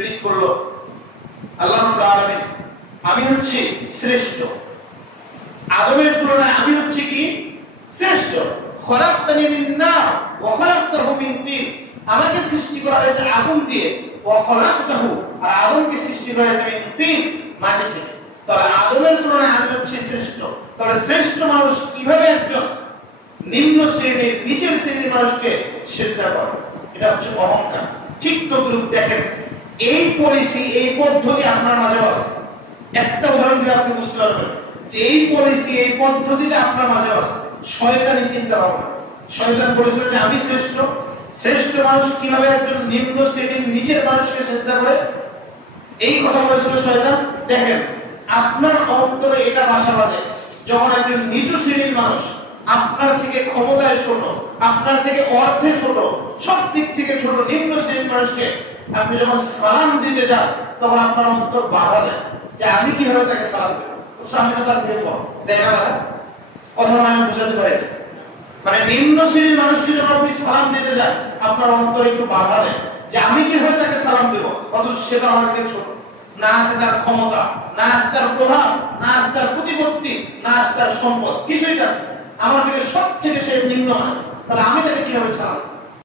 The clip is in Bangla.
রিলিজ করলো আল্লাহ রাব্বুল আলামিন আমি হচ্ছি শ্রেষ্ঠ, আদমের তুলনায় আমি হচ্ছি কি শ্রেষ্ঠ। খলাকতানি মিন নার ওয়া খলাকতাহু মিন তিন, আমাকে সৃষ্টি করা হয়েছে আগুন দিয়ে, ওয়া খলাকতাহু আর আদমকে সৃষ্টি করা হয়েছে মিন তিন মাটি থেকে। তাহলে আদমের তুলনায় আমি হচ্ছি শ্রেষ্ঠ। তাহলে শ্রেষ্ঠ মানুষ কিভাবে একজন নিম্ন শ্রেণীর নিচের শ্রেণীর মানুষকে সিজদা করে? এটা হচ্ছে অহংকার। ঠিক তদ্রূপ দেখেন এই পলিসি এই পদ্ধতি আপনার মাঝে আছে। একটা উদাহরণ দিলে আপনি বুঝতে পারবেন যে এই পলিসি এই পদ্ধতিটা আপনার মাঝে আছে। শয়তানি চিন্তা ভাবনা। শয়তান বলেছিল যে আমি শ্রেষ্ঠ। শ্রেষ্ঠ মানুষ কিভাবে একজন নিম্ন শ্রেণীর নিচের মানুষকে সিজদা করে, এই কথা বলেছিল শয়তান। দেখেন আপনার অন্তরে এটা বাসা বাঁধে যখন একজন নিচু শ্রেণীর মানুষ আপনার থেকে ক্ষমতায় ছোট, আপনার থেকে অর্থে ছোট, সব দিক থেকে ছোট নিম্ন শ্রেণীর মানুষকে আপনি যখন সালাম দিতে যান তখন আপনার অন্তর বাধা দেয় যে আমি কিভাবে তাকে সালাম দেব, সামনে তার থেকে বড়। দেখা যায় কথা আমি বুঝাতে পারি। মানে নিম্ন শ্রেণীর মানুষকে যখন আপনি সালাম দিতে যান আপনার অন্তর একটু বাধা দেয় যে আমি কিভাবে তাকে সালাম দেব, অথচ সেটা আমার থেকে ছোট। না আছে তার ক্ষমতা, না আছে তার প্রভাব, না আছে তার প্রতিপত্তি, না আছে তার সম্পদ, কিছুই তার আমার থেকে সব থেকে সে নিম্ন। তাহলে আমি তাকে কিভাবে সালাম